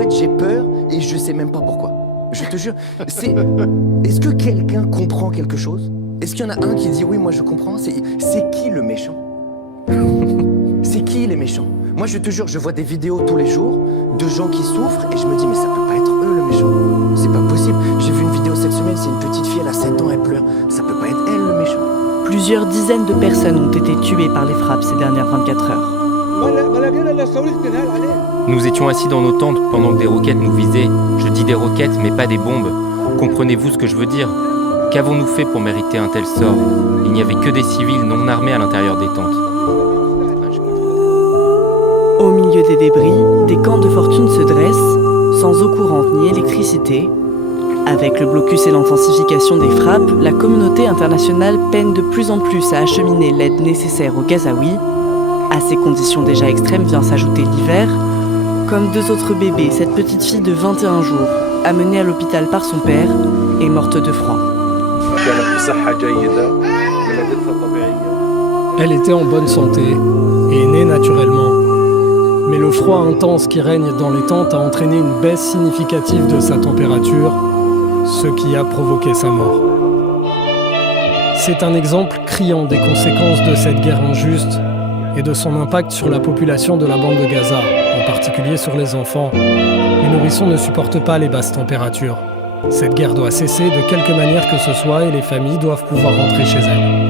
En fait, j'ai peur et je sais même pas pourquoi. Je te jure, Est-ce que quelqu'un comprend quelque chose? Est-ce qu'il y en a un qui dit oui, moi je comprends? C'est qui le méchant? C'est qui les méchants? Moi je te jure, je vois des vidéos tous les jours de gens qui souffrent et je me dis mais ça peut pas être eux le méchant. C'est pas possible. J'ai vu une vidéo cette semaine, c'est une petite fille, elle a 7 ans, elle pleure. Ça peut pas être elle le méchant. Plusieurs dizaines de personnes ont été tuées par les frappes ces dernières 24 heures. Nous étions assis dans nos tentes pendant que des roquettes nous visaient. Je dis des roquettes, mais pas des bombes. Comprenez-vous ce que je veux dire? Qu'avons-nous fait pour mériter un tel sort? Il n'y avait que des civils non armés à l'intérieur des tentes. Au milieu des débris, des camps de fortune se dressent, sans eau courante ni électricité. Avec le blocus et l'intensification des frappes, la communauté internationale peine de plus en plus à acheminer l'aide nécessaire aux Gazaouis. À ces conditions déjà extrêmes vient s'ajouter l'hiver. Comme 2 autres bébés, cette petite fille de 21 jours, amenée à l'hôpital par son père, est morte de froid. Elle était en bonne santé et est née naturellement. Mais le froid intense qui règne dans les tentes a entraîné une baisse significative de sa température, ce qui a provoqué sa mort. C'est un exemple criant des conséquences de cette guerre injuste et de son impact sur la population de la bande de Gaza, en particulier sur les enfants. Les nourrissons ne supportent pas les basses températures. Cette guerre doit cesser de quelque manière que ce soit et les familles doivent pouvoir rentrer chez elles.